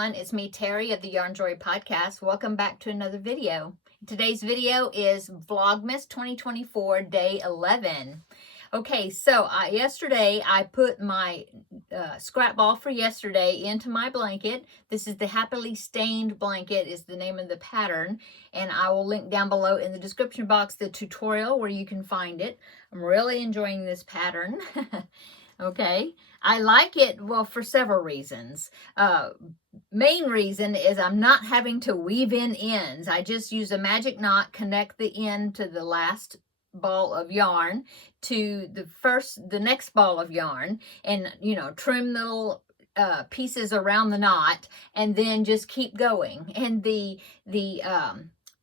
everyone, it's me Terry of the Yarn Joy Podcast. Welcome back to another video. Today's video is Vlogmas 2024 Day 11. Okay, so yesterday I put my scrap ball for yesterday into my blanket. This is the Happily Stained blanket is the name of the pattern, and I will link down below in the description box the tutorial where you can find it. I'm really enjoying this pattern. Okay, I like it, well, for several reasons. Main reason is I'm not having to weave in ends. I just use a magic knot, connect the end to the last ball of yarn to the next ball of yarn, and trim the little pieces around the knot, and then just keep going. And the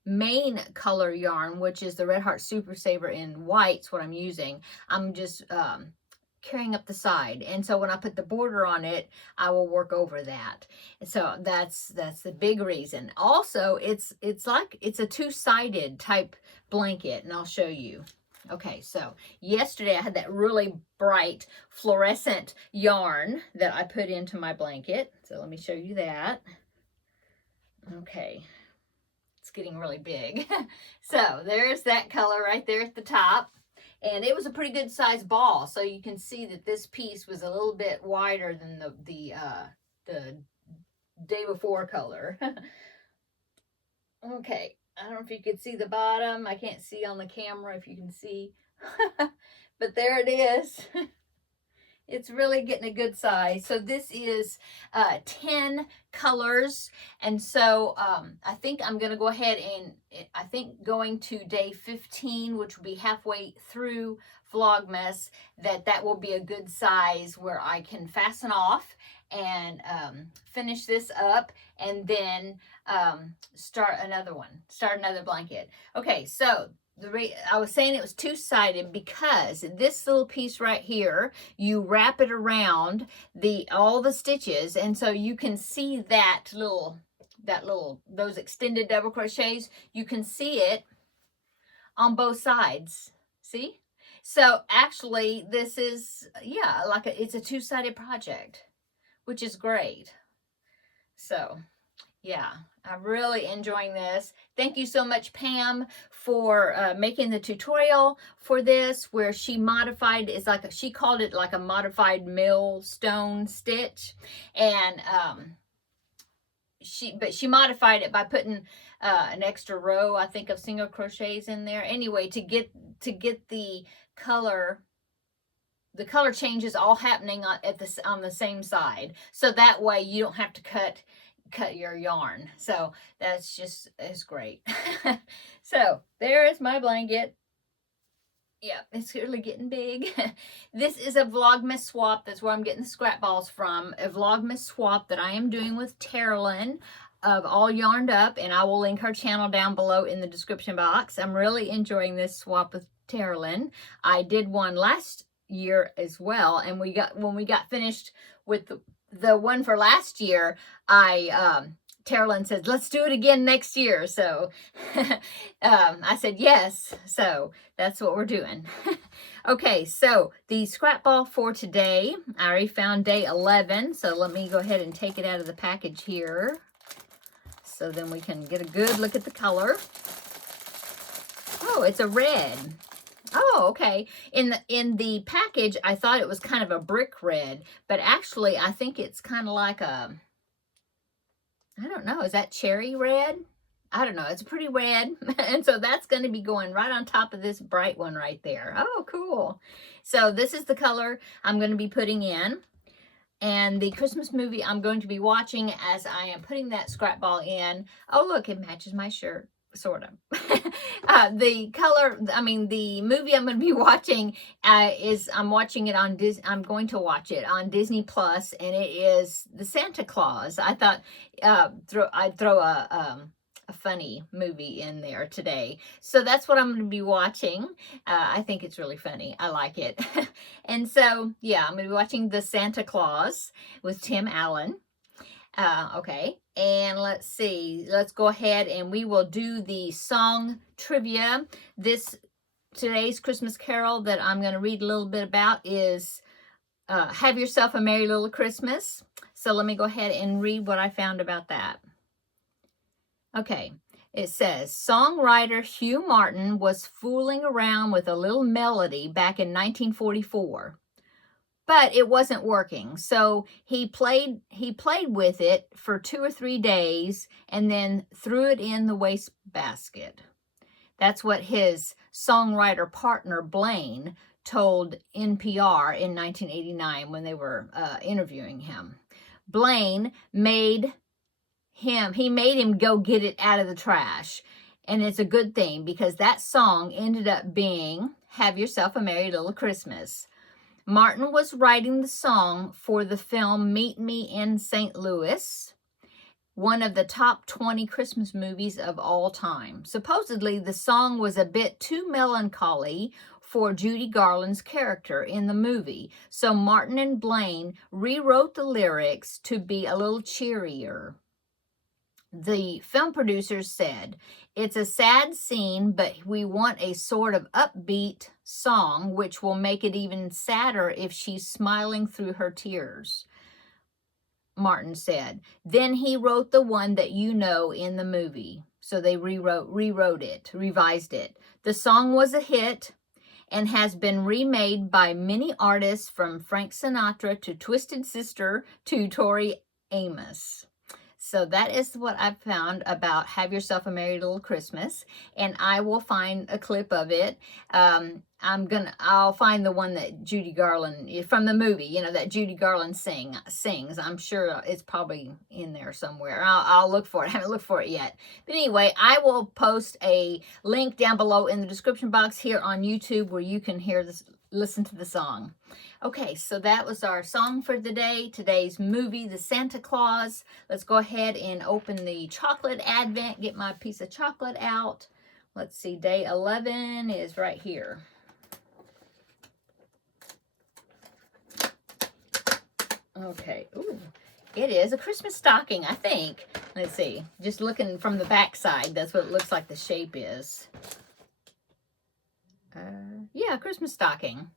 main color yarn, which is the Red Heart Super Saver in white's what I'm using. I'm just carrying up the side, and so when I put the border on it, I will work over that. So that's the big reason. Also, it's a two-sided type blanket, and I'll show you. Okay, so yesterday I had that really bright fluorescent yarn that I put into my blanket. So let me show you that. Okay, it's getting really big. So there's that color right there at the top. And it was a pretty good sized ball, so you can see that this piece was a little bit wider than the day before color. Okay, I don't know if you could see the bottom. I can't see on the camera if you can see, but there it is. It's really getting a good size. So this is 10 colors. And so I think I'm going to go ahead and I think going to day 15, which will be halfway through Vlogmas, that will be a good size where I can fasten off and finish this up, and then start another blanket. Okay, so I was saying it was two-sided because this little piece right here, you wrap it around all the stitches, and so you can see those extended double crochets. You can see it on both sides. See? So actually, this is it's a two-sided project, which is great. So yeah, I'm really enjoying this. Thank you so much, Pam, for making the tutorial for this, where she modified, she called it like a modified millstone stitch. And she modified it by putting an extra row, I think, of single crochets in there. Anyway, to get the color changes all happening on the same side, so that way you don't have to cut your yarn. So it's great. So there is my blanket. Yeah, it's really getting big. This is a Vlogmas swap. That's where I'm getting the scrap balls from. A Vlogmas swap that I am doing with Terri of All Yarned Up, and I will link her channel down below in the description box. I'm really enjoying this swap with Terri. I did one last year as well, and when we got finished with the one for last year, Terri said, let's do it again next year. So I said yes. So that's what we're doing. Okay, so the scrap ball for today, I already found day 11. So let me go ahead and take it out of the package here, so then we can get a good look at the color. Oh, it's a red. Oh, okay. In the package, I thought it was kind of a brick red, but actually I think it's kind of like I don't know, is that cherry red? I don't know. It's pretty red. And so that's going to be going right on top of this bright one right there. Oh, cool. So this is the color I'm going to be putting in. And the Christmas movie I'm going to be watching as I am putting that scrap ball in. Oh, look, it matches my shirt. Sort of. The movie I'm going to be watching I'm going to watch it on Disney Plus, and it is the Santa Claus. I thought I'd throw a funny movie in there today. So that's what I'm going to be watching. I think it's really funny. I like it. And so, yeah, I'm going to be watching The Santa Claus with Tim Allen. Okay, and let's see. Let's go ahead and we will do the song trivia. Today's Christmas carol that I'm going to read a little bit about is Have Yourself a Merry Little Christmas. So let me go ahead and read what I found about that. Okay, it says, songwriter Hugh Martin was fooling around with a little melody back in 1944. But it wasn't working. So he played with it for 2 or 3 days and then threw it in the wastebasket. That's what his songwriter partner Blaine told NPR in 1989 when they were interviewing him. Blaine made him go get it out of the trash. And it's a good thing because that song ended up being Have Yourself a Merry Little Christmas. Martin was writing the song for the film Meet Me in St. Louis, one of the top 20 Christmas movies of all time. Supposedly, the song was a bit too melancholy for Judy Garland's character in the movie, so Martin and Blaine rewrote the lyrics to be a little cheerier. The film producers said, it's a sad scene, but we want a sort of upbeat song, which will make it even sadder if she's smiling through her tears, Martin said. Then he wrote the one that you know in the movie. So they revised it. The song was a hit and has been remade by many artists from Frank Sinatra to Twisted Sister to Tori Amos. So that is what I've found about Have Yourself a Merry Little Christmas, and I will find a clip of it. I'll find the one that Judy Garland, from the movie, that Judy Garland sings. I'm sure it's probably in there somewhere. I'll look for it. I haven't looked for it yet. But anyway, I will post a link down below in the description box here on YouTube where you can listen to the song. Okay, so that was our song for the day. Today's movie, The Santa Claus. Let's go ahead and open the chocolate advent, get my piece of chocolate out. Let's see, day 11 is right here. Okay, ooh, it is a Christmas stocking, I think. Let's see, just looking from the back side, that's what it looks like the shape is. Yeah, Christmas stocking.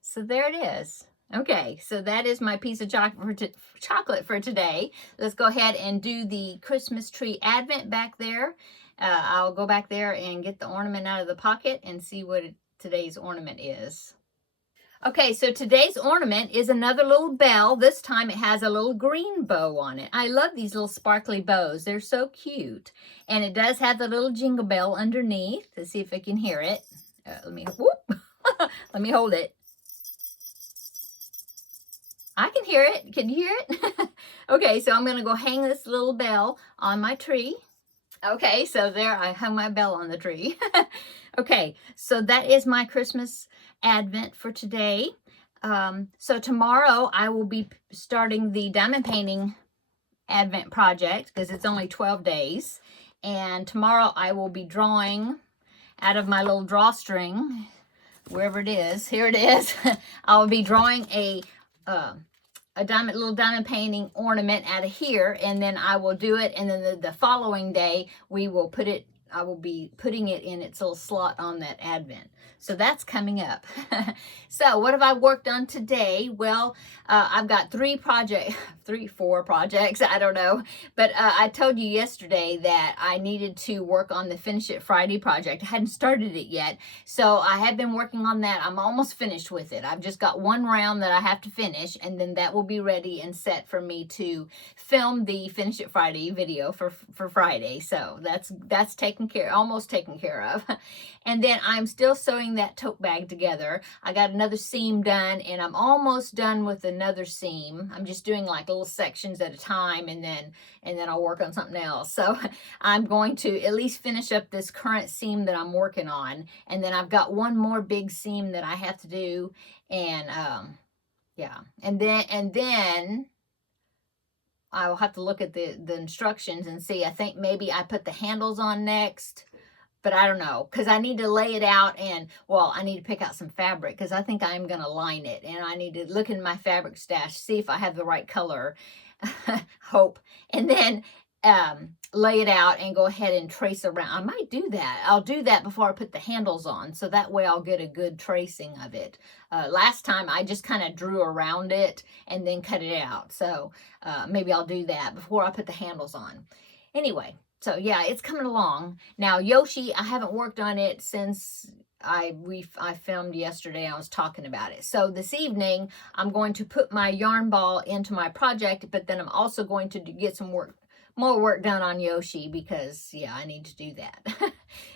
So there it is. Okay, so that is my piece of chocolate for today. Let's go ahead and do the Christmas tree advent back there. I'll go back there and get the ornament out of the pocket and see what today's ornament is. Okay, so today's ornament is another little bell. This time it has a little green bow on it. I love these little sparkly bows. They're so cute. And it does have the little jingle bell underneath. Let's see if I can hear it. Let me hold it. I can hear it. Can you hear it? Okay, so I'm going to go hang this little bell on my tree. Okay, so there I hung my bell on the tree. Okay, so that is my Christmas advent for today. So tomorrow I will be starting the diamond painting advent project because it's only 12 days. And tomorrow I will be drawing out of my little drawstring, wherever it is. Here it is. I'll be drawing a little diamond painting ornament out of here, and then I will do it, and then the following day I will be putting it in its little slot on that advent. So that's coming up. So what have I worked on today? Well, I've got 4 projects, I don't know. But I told you yesterday that I needed to work on the Finish It Friday project. I hadn't started it yet. So I have been working on that. I'm almost finished with it. I've just got 1 round that I have to finish, and then that will be ready and set for me to film the Finish It Friday video for Friday. So that's almost taken care of. And then I'm still sewing that tote bag together. I got another seam done, and I'm almost done with another seam. I'm just doing like little sections at a time, and then I'll work on something else. So I'm going to at least finish up this current seam that I'm working on, and then I've got 1 more big seam that I have to do, and yeah, and then I will have to look at the instructions and see. I think maybe I put the handles on next. But I don't know, because I need to lay it out, and, well, I need to pick out some fabric, because I think I'm going to line it, and I need to look in my fabric stash, see if I have the right color, hope. And then lay it out and go ahead and trace around. I might do that. I'll do that before I put the handles on, so that way I'll get a good tracing of it. Last time I just kind of drew around it and then cut it out. So maybe I'll do that before I put the handles on. Anyway, so yeah, it's coming along. Now Yoshi, I haven't worked on it since I filmed yesterday. I was talking about it. So this evening I'm going to put my yarn ball into my project, but then I'm also going to get some more work done on Yoshi, because yeah, I need to do that.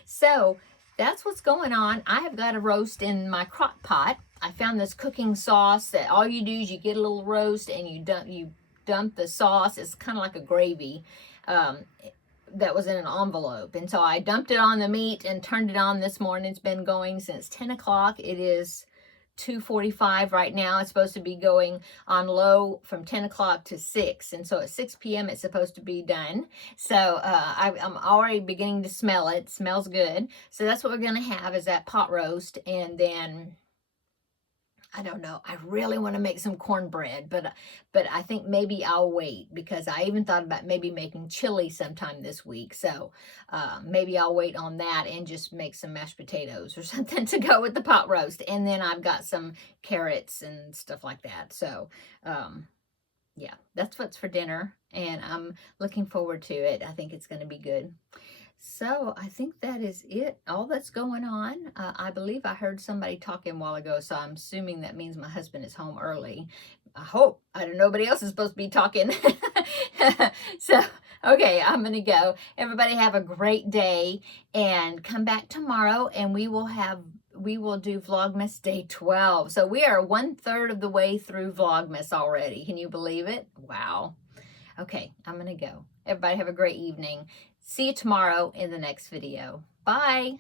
So that's what's going on. I have got a roast in my crock pot. I found this cooking sauce that all you do is you get a little roast and you dump the sauce. It's kind of like a gravy. That was in an envelope, and so I dumped it on the meat and turned it on this morning. It's been going since 10 o'clock. It is 2:45 right now. It's supposed to be going on low from 10 o'clock to 6, and so at 6 p.m. it's supposed to be done. So I'm already beginning to smell it. It smells good. So that's what we're going to have, is that pot roast. And then I don't know, I really want to make some cornbread, but I think maybe I'll wait, because I even thought about maybe making chili sometime this week. So maybe I'll wait on that and just make some mashed potatoes or something to go with the pot roast. And then I've got some carrots and stuff like that. So yeah, that's what's for dinner, and I'm looking forward to it. I think it's going to be good. So I think that is it, all that's going on. I believe I heard somebody talking a while ago, so I'm assuming that means my husband is home early. I hope. I don't know, nobody else is supposed to be talking. So, okay, I'm going to go. Everybody have a great day, and come back tomorrow, and we will do Vlogmas day 12. So we are 1/3 of the way through Vlogmas already. Can you believe it? Wow. Okay, I'm going to go. Everybody have a great evening. See you tomorrow in the next video. Bye.